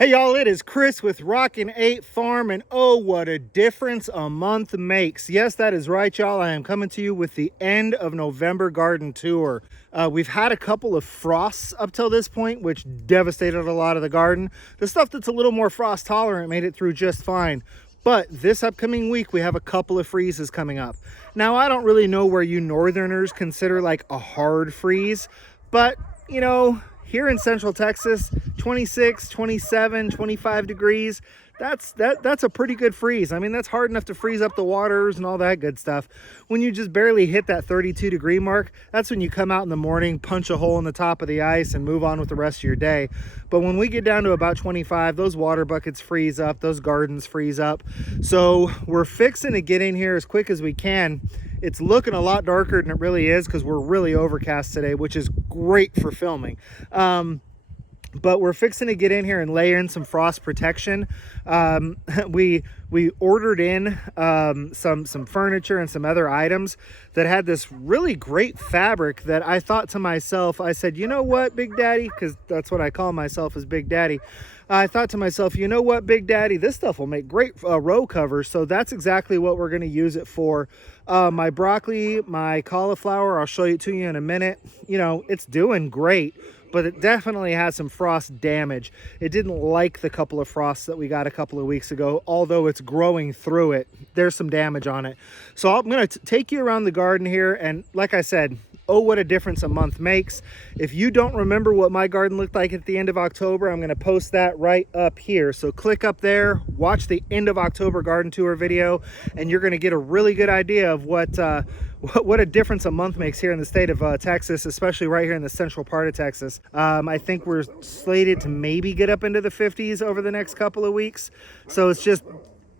Hey y'all, it is Chris with Rockin 8 Farm, and oh, what a difference a month makes. Yes, that is right, y'all. I am coming to you with the end of November garden tour. We've had a couple of frosts up till this point, which devastated a lot of the garden. The stuff that's a little more frost tolerant made it through just fine. But this upcoming week, we have a couple of freezes coming up. Now, I don't really know where you northerners consider like a hard freeze, but you know, here in Central Texas, 26, 27, 25 degrees, that's a pretty good freeze. I mean, that's hard enough to freeze up the waters and all that good stuff. When you just barely hit that 32-degree mark, that's when you come out in the morning, punch a hole in the top of the ice, and move on with the rest of your day. But when we get down to about 25, those water buckets freeze up, those gardens freeze up. So we're fixing to get in here as quick as we can. It's looking a lot darker than it really is because we're really overcast today, which is great for filming. But we're fixing to get in here and lay in some frost protection. We ordered in some furniture and some other items that had this really great fabric that I thought to myself, I said, you know what, Big Daddy, because that's what I call myself, as Big Daddy. I thought to myself, you know what, Big Daddy, this stuff will make great row covers. So that's exactly what we're going to use it for. My broccoli, my cauliflower, I'll show it to you in a minute. You know, it's doing great, but it definitely has some frost damage. It didn't like the couple of frosts that we got a couple of weeks ago, although it's growing through it. There's some damage on it. So I'm going to take you around the garden here, and like I said, oh, what a difference a month makes. If you don't remember what my garden looked like at the end of October, I'm going to post that right up here. So click up there, watch the end of October garden tour video, and you're going to get a really good idea of what a difference a month makes here in the state of Texas, especially right here in the central part of Texas. I think we're slated to maybe get up into the 50s over the next couple of weeks. So it's just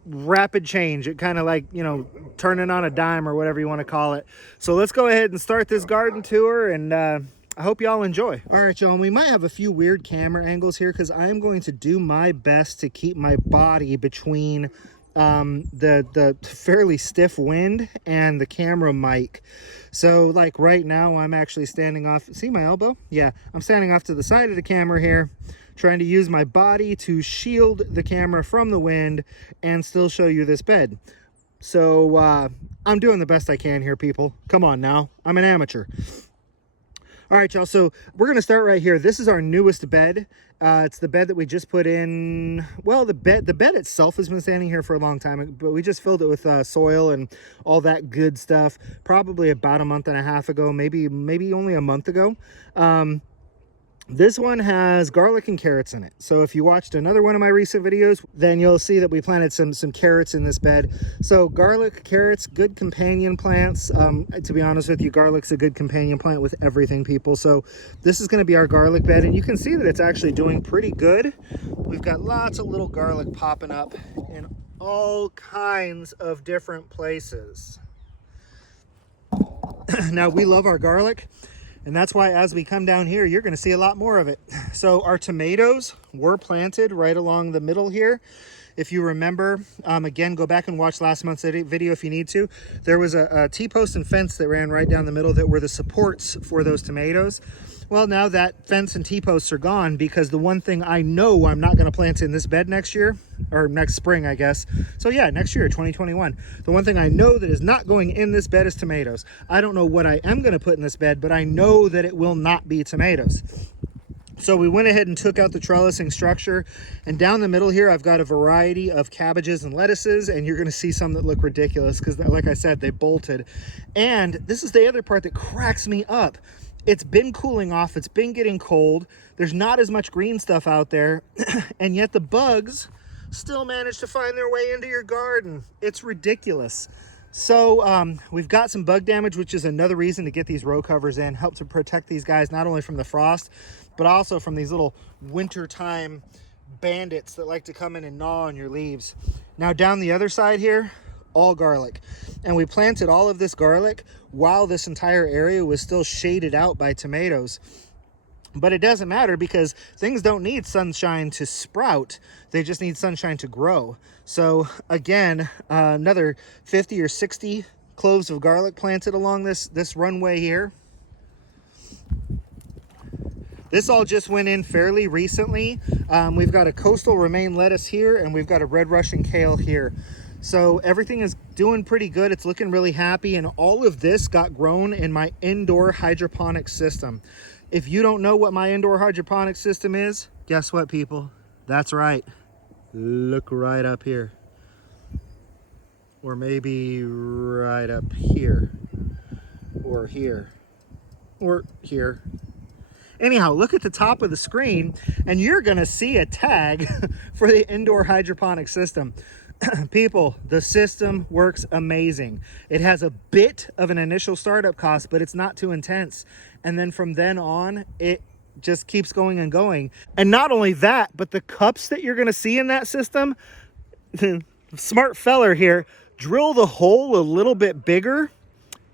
rapid change. It kind of like, you know, turning on a dime or whatever you want to call it. So let's go ahead and start this garden tour, and I hope y'all enjoy. All right, y'all, we might have a few weird camera angles here because I'm going to do my best to keep my body between the fairly stiff wind and the camera mic. So like right now I'm actually standing off, see my elbow? Yeah, I'm standing off to the side of the camera here, trying to use my body to shield the camera from the wind and still show you this bed. So I'm doing the best I can here, people. Come on now, I'm an amateur. All right, y'all, so we're going to start right here. This is our newest bed. It's the bed that we just put in. Well, the bed itself has been standing here for a long time, but we just filled it with soil and all that good stuff probably about a month and a half ago, maybe only a month ago. This one has garlic and carrots in it. So if you watched another one of my recent videos, then you'll see that we planted some carrots in this bed. So garlic, carrots, good companion plants. To be honest with you, garlic's a good companion plant with everything, people. So this is going to be our garlic bed, and you can see that it's actually doing pretty good. We've got lots of little garlic popping up in all kinds of different places. Now, we love our garlic, and that's why as we come down here, you're going to see a lot more of it. So our tomatoes were planted right along the middle here. If you remember, again, go back and watch last month's video if you need to. There was a T-post and fence that ran right down the middle that were the supports for those tomatoes. Well, now that fence and T-posts are gone, because the one thing I know I'm not going to plant in this bed next year, or next spring, I guess. So yeah, next year, 2021. The one thing I know that is not going in this bed is tomatoes. I don't know what I am going to put in this bed, but I know that it will not be tomatoes. So we went ahead and took out the trellising structure, and down the middle here I've got a variety of cabbages and lettuces, and you're going to see some that look ridiculous because, like I said, they bolted. And this is the other part that cracks me up. It's been cooling off, it's been getting cold, there's not as much green stuff out there, and yet the bugs still manage to find their way into your garden. It's ridiculous. So we've got some bug damage, which is another reason to get these row covers in, help to protect these guys not only from the frost, but also from these little wintertime bandits that like to come in and gnaw on your leaves. Now down the other side here, all garlic. And we planted all of this garlic while this entire area was still shaded out by tomatoes. But it doesn't matter because things don't need sunshine to sprout. They just need sunshine to grow. So again, another 50 or 60 cloves of garlic planted along this runway here. This all just went in fairly recently. We've got a coastal romaine lettuce here, and we've got a red Russian kale here. So everything is doing pretty good. It's looking really happy, and all of this got grown in my indoor hydroponic system. If you don't know what my indoor hydroponic system is, guess what, people? That's right. Look right up here. Or maybe right up here. Or here. Or here. Anyhow, look at the top of the screen, and you're gonna see a tag for the indoor hydroponic system. People, the system works amazing. It has a bit of an initial startup cost, but it's not too intense. And then from then on, it just keeps going and going. And not only that, but the cups that you're gonna see in that system, smart feller here, drill the hole a little bit bigger,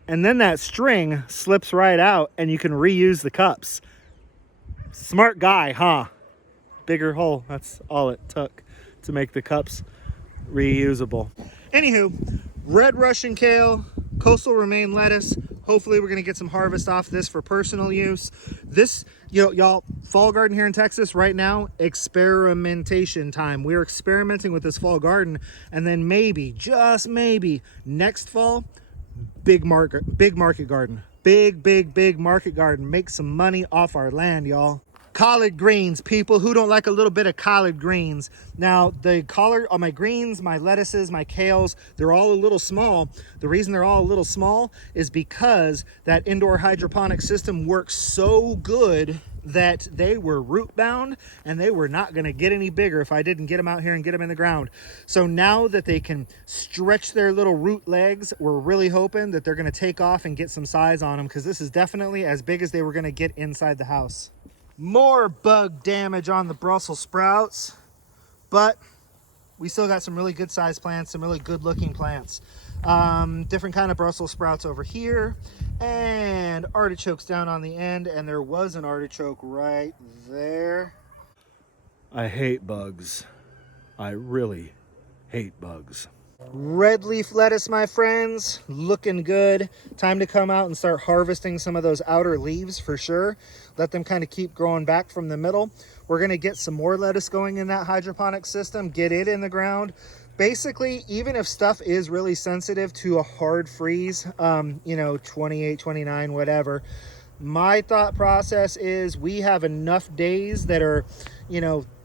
and then that string slips right out and you can reuse the cups. Smart guy, huh? Bigger hole, that's all it took to make the cups reusable. Anywho, red Russian kale, coastal romaine lettuce. Hopefully we're gonna get some harvest off this for personal use. This, y'all, fall garden here in Texas right now, experimentation time. We're experimenting with this fall garden, and then maybe, just maybe, next fall, big market garden. Big market garden. Make some money off our land, y'all. Collard greens, people. Who don't like a little bit of collard greens? Now, the collard on my greens, my lettuces, my kales, they're all a little small. The reason they're all a little small is because that indoor hydroponic system works so good that they were root bound, and they were not going to get any bigger if I didn't get them out here and get them in the ground. So now that they can stretch their little root legs, we're really hoping that they're going to take off and get some size on them, because this is definitely as big as they were going to get inside the house. More bug damage on the Brussels sprouts, but we still got some really good sized plants, some really good looking plants. Different kind of Brussels sprouts over here, and artichokes down on the end, and there was an artichoke right there. I hate bugs. I really hate bugs. Red leaf lettuce, my friends, looking good. Time to come out and start harvesting some of those outer leaves for sure. Let them kind of keep growing back from the middle. We're going to get some more lettuce going in that hydroponic system, get it in the ground. Basically, even if stuff is really sensitive to a hard freeze, 28, 29, whatever, my thought process is we have enough days that are,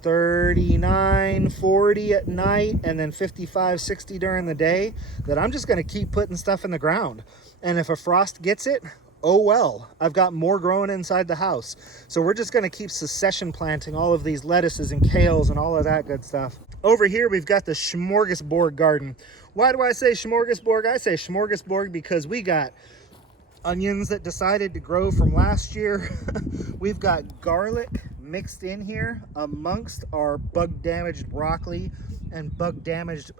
39, 40 at night, and then 55, 60 during the day, that I'm just going to keep putting stuff in the ground. And if a frost gets it, oh well, I've got more growing inside the house. So we're just going to keep succession planting all of these lettuces and kales and all of that good stuff. Over here, we've got the smorgasbord garden. Why do I say smorgasbord? I say smorgasbord because we got onions that decided to grow from last year. We've got garlic mixed in here amongst our bug damaged broccoli and bug damaged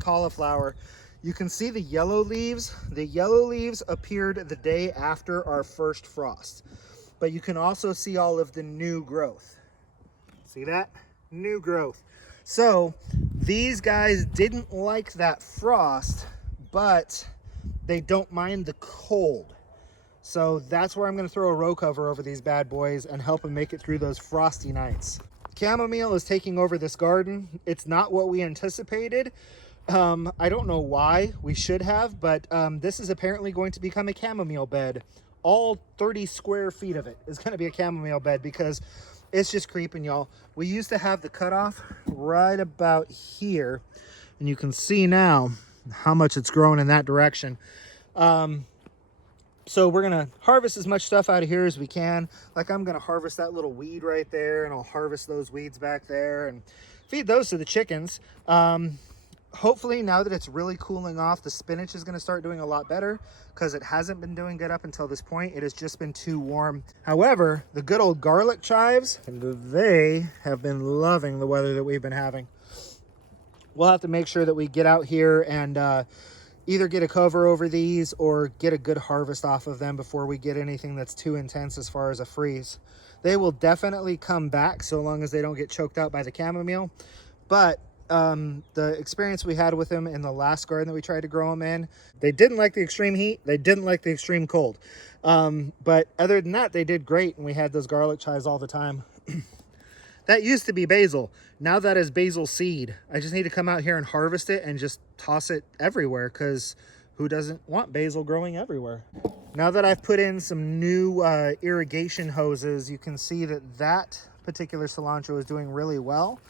cauliflower. You can see the yellow leaves. The yellow leaves appeared the day after our first frost, but you can also see all of the new growth. See that? New growth. So these guys didn't like that frost, but they don't mind the cold. So that's where I'm going to throw a row cover over these bad boys and help them make it through those frosty nights. Chamomile is taking over this garden. It's not what we anticipated. I don't know why. We should have, but this is apparently going to become a chamomile bed. All 30 square feet of it is going to be a chamomile bed because it's just creeping, y'all. We used to have the cutoff right about here, and you can see now how much it's grown in that direction. So we're gonna harvest as much stuff out of here as we can. Like, I'm gonna harvest that little weed right there, and I'll harvest those weeds back there and feed those to the chickens. Hopefully, now that it's really cooling off, the spinach is gonna start doing a lot better, because it hasn't been doing good up until this point. It has just been too warm. However, the good old garlic chives, they have been loving the weather that we've been having. We'll have to make sure that we get out here and either get a cover over these or get a good harvest off of them before we get anything that's too intense as far as a freeze. They will definitely come back so long as they don't get choked out by the chamomile. But the experience we had with them in the last garden that we tried to grow them in, they didn't like the extreme heat. They didn't like the extreme cold. But other than that, they did great. And we had those garlic chives all the time. That used to be basil. Now that is basil seed. I just need to come out here and harvest it and just toss it everywhere, because who doesn't want basil growing everywhere? Now that I've put in some new irrigation hoses, you can see that that particular cilantro is doing really well.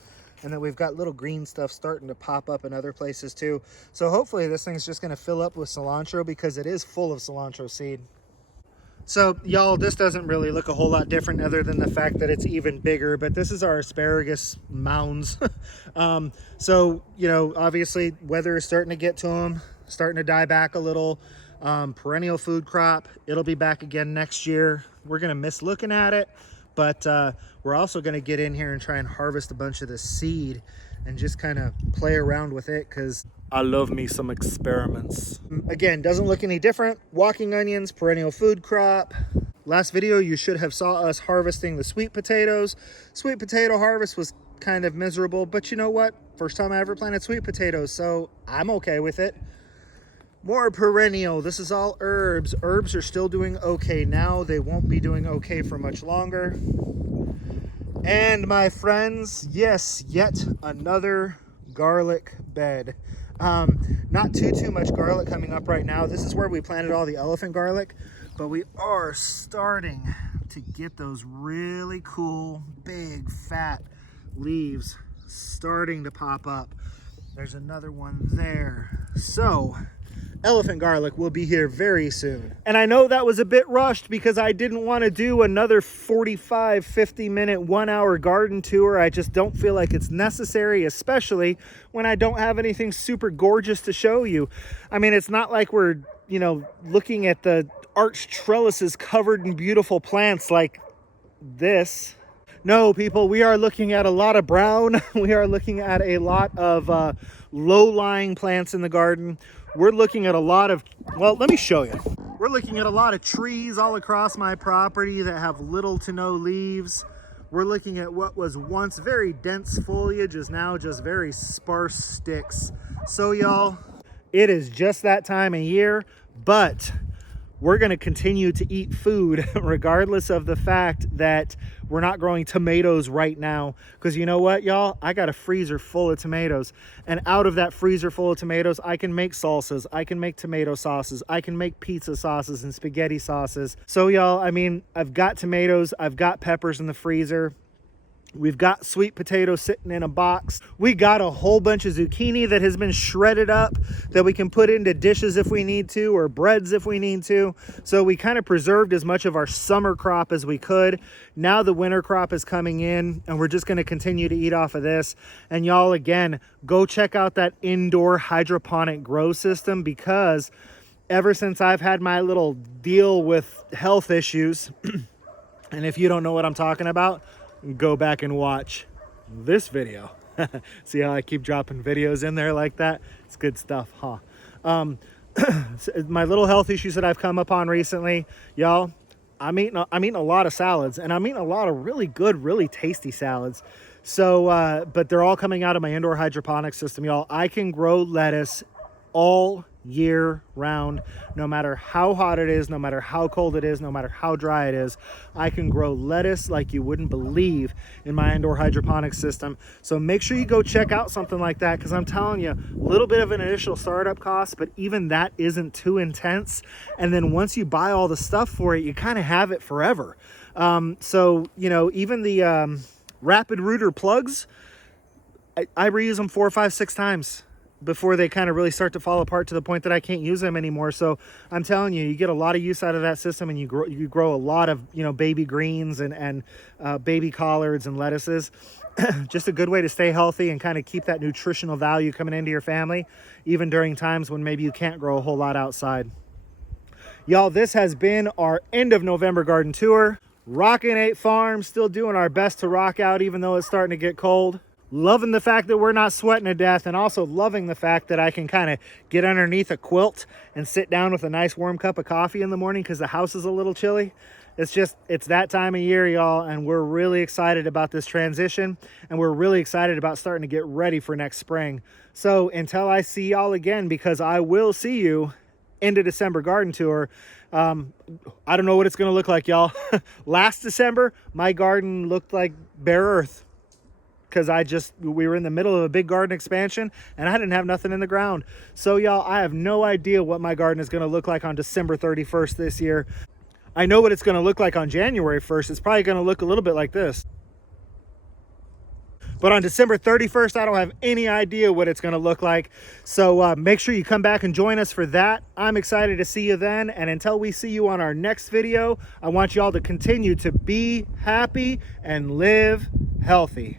And then we've got little green stuff starting to pop up in other places too. So hopefully this thing's just gonna fill up with cilantro, because it is full of cilantro seed. So y'all, this doesn't really look a whole lot different other than the fact that it's even bigger, but this is our asparagus mounds. So, you know, obviously weather is starting to get to them, starting to die back a little. Perennial food crop, it'll be back again next year. We're gonna miss looking at it, but we're also gonna get in here and try and harvest a bunch of the seed and just kind of play around with it, because I love me some experiments. Again, doesn't look any different. Walking onions, perennial food crop. Last video, you should have saw us harvesting the sweet potatoes. Sweet potato harvest was kind of miserable, but you know what? First time I ever planted sweet potatoes, so I'm okay with it. More perennial. This is all herbs. Herbs are still doing okay now. They won't be doing okay for much longer. And my friends, yes, yet another garlic bed. Not too much garlic coming up right now. This is where we planted all the elephant garlic, but we are starting to get those really cool, big, fat leaves starting to pop up. There's another one there. So elephant garlic will be here very soon. And I know that was a bit rushed because I didn't want to do another 45, 50 minute, 1 hour garden tour. I just don't feel like it's necessary, especially when I don't have anything super gorgeous to show you. I mean, it's not like we're, you know, looking at the arched trellises covered in beautiful plants like this. No, people, we are looking at a lot of brown. We are looking at a lot of low-lying plants in the garden. We're looking at a lot of, well, let me show you. We're looking at a lot of trees all across my property that have little to no leaves. We're looking at what was once very dense foliage is now just very sparse sticks. So y'all, it is just that time of year, but we're going to continue to eat food regardless of the fact that we're not growing tomatoes right now. Because you know what, y'all? I got a freezer full of tomatoes. And out of that freezer full of tomatoes, I can make salsas. I can make tomato sauces. I can make pizza sauces and spaghetti sauces. So y'all, I mean, I've got tomatoes. I've got peppers in the freezer. We've got sweet potatoes sitting in a box. We got a whole bunch of zucchini that has been shredded up that we can put into dishes if we need to, or breads if we need to. So we kind of preserved as much of our summer crop as we could. Now the winter crop is coming in, and we're just going to continue to eat off of this. And y'all, again, go check out that indoor hydroponic grow system, because ever since I've had my little deal with health issues, and if you don't know what I'm talking about, go back and watch this video. See how I keep dropping videos in there like that? It's good stuff, huh? My little health issues that I've come upon recently, y'all, I'm eating a lot of salads, and I'm eating a lot of really good, really tasty salads. So, but they're all coming out of my indoor hydroponic system, y'all. I can grow lettuce all year round, no matter how hot it is, no matter how cold it is, no matter how dry it is. I can grow lettuce like you wouldn't believe in my indoor hydroponic system. So make sure you go check out something like that, because I'm telling you, a little bit of an initial startup cost, but even that isn't too intense. And then once you buy all the stuff for it, you kind of have it forever. So, you know, even the rapid rooter plugs, I reuse them 4, 5, 6 times before they kind of really start to fall apart to the point that I can't use them anymore. So I'm telling you, you get a lot of use out of that system, and you grow a lot of, you know, baby greens and baby collards and lettuces. Just a good way to stay healthy and kind of keep that nutritional value coming into your family, even during times when maybe you can't grow a whole lot outside. Y'all, this has been our end of November garden tour. Rockin' 8 Farms, still doing our best to rock out even though it's starting to get cold. Loving the fact that we're not sweating to death, and also loving the fact that I can kind of get underneath a quilt and sit down with a nice warm cup of coffee in the morning because the house is a little chilly. It's that time of year, y'all, and we're really excited about this transition, and we're really excited about starting to get ready for next spring. So until I see y'all again, because I will see you into December garden tour. I don't know what it's going to look like, y'all. Last December, my garden looked like bare earth because we were in the middle of a big garden expansion and I didn't have nothing in the ground. So y'all, I have no idea what my garden is going to look like on December 31st this year. I know what it's going to look like on January 1st. It's probably going to look a little bit like this. But on December 31st, I don't have any idea what it's going to look like. So make sure you come back and join us for that. I'm excited to see you then. And until we see you on our next video, I want y'all to continue to be happy and live healthy.